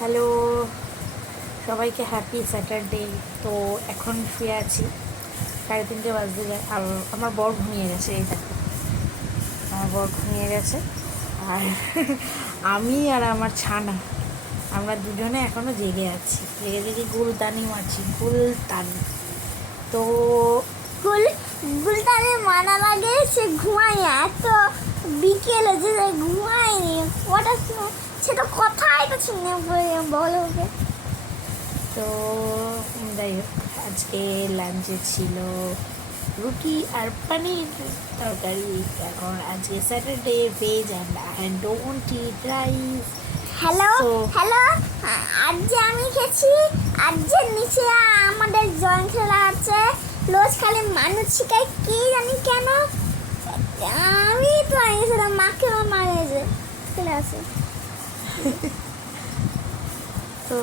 Hello, সবাইকে happy Saturday. তো এখন শুয়ে আছি, 3:30 বাজতে যায়। আর আমার বর ঘুমিয়ে গেছে। এই দেখো, আমার বর ঘুমিয়ে গেছে। আর আমি আর আমার ছানা, আমরা দুজনে এখনও জেগে আছি। জেগে জেগে গুলতানি মারছি, গুলতানি। তো গুল গুলটারে মানা লাগে, সে ঘুমায় না। এত বিকেলে যে ঘুমায়নি ওটার সময় সে তো কথাই তো শুনে বলো ওকে। তো যাই হোক, আজকে লাঞ্চে ছিল রুটি আর পনির তরকারি। এখন আজকে Saturday, veg and don't eat rice. Hello hello, আজ যে আমি খেয়েছি, আজ যে নিচে আমাদের জয়েন্ট খেলা আছে, রোজ খালি মানুষ শিখায়, কি জানি কেন। আমি তো আনিয়েছিলাম, মাকে মারিয়েছে খেলে আছে। তো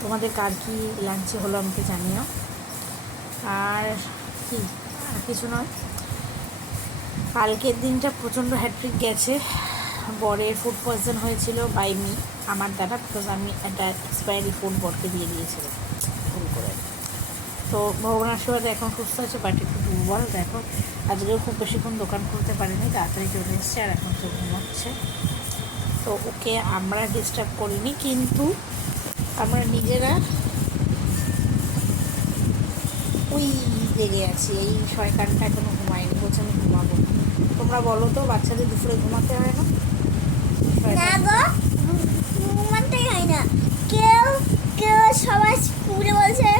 তোমাদের কার কি লাঞ্চে হলো আমাকে জানিও। আর কি, আর কিছু নয়, কালকের দিনটা প্রচণ্ড হ্যাট্রিক গেছে। বরের ফুড পয়জন হয়েছিল বাই মি, আমার দ্বারা, বিকজ আমি একটা এক্সপায়ারি ফুড বরকে দিয়ে দিয়েছিলাম ভুল করে। তো ভগবান আশীর্বাদে এখন সুস্থ আছে, বাট একটু দুর্বল। দেখো, আজকেও খুব বেশিক্ষণ দোকান খুলতে পারিনি, তাড়াতাড়ি চলে এসছে আর এখন তো ঘুমাচ্ছে। তো ওকে আমরা ডিস্টার্ব করিনি, কিন্তু আমরা নিজেরা ওই জেগে আছি। এই শয়তানটা এখনো ঘুমায়নি, বলছে আমি ঘুমাবো। তোমরা বলো তো, বাচ্চাদের দুপুরে ঘুমাতে হয় না? না গো, ঘুমাতেই হয় না। কেউ কেউ সবাই স্কুলে বলছে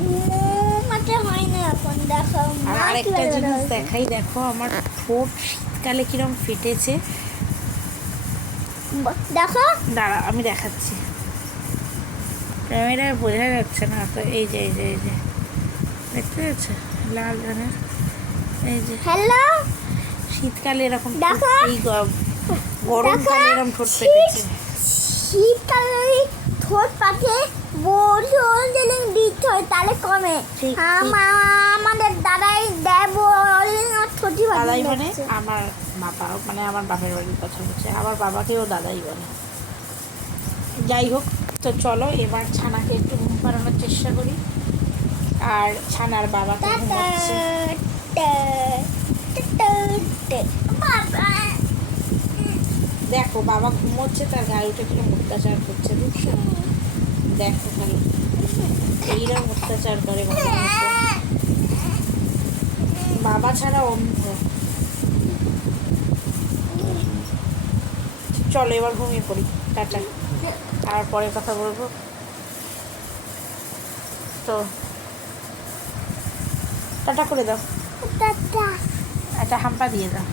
ঘুমাতে হয় না এখন। দেখো আর আরেকটা জিনিস দেখাই, দেখো আমার ঠোঁট শীতকালে কিরম ফেটেছে। দেখো, দাঁড়া আমি দেখাচ্ছি, ক্যামেরায় বোঝা যাচ্ছে না তো। এই যে এই যে এই যে দেখতে যাচ্ছে লাল রঙের, এই যে হ্যালো, শীতকালে এরকম দেখো, এই গরমকালে এরকম ঠোঁট ফেটেছে। শীতকালে ঠোঁট পাকে বলতে দিতে হয়, তাহলে কমে। ঠিক। আমাদের দাদাই দেয় বলেন ঠোঁটি দাদাই মানে আমার বাবা, মানে আমার বাপের বাড়ির কথা বলছে, আমার বাবাকেও দাদাই বলে। যাই হোক, তো চলো এবার ছানাকে একটু ঘুম পাড়ানোর চেষ্টা করি। আর ছানার বাবা তো ঘুমাচ্ছে। দেখো বাবা ঘুমোচ্ছে, তার গায়ে উঠে কিরকম অত্যাচার করছে, বুঝছো? দেখো খালি এইরকম অত্যাচার করে বাবা ছাড়া অন্ধ। চলো এবার ঘুমিয়ে পড়ি, টাটা। আর পরে কথা বলবো। তো টাটা করে দাও, একটা হাম্পা দিয়ে দাও।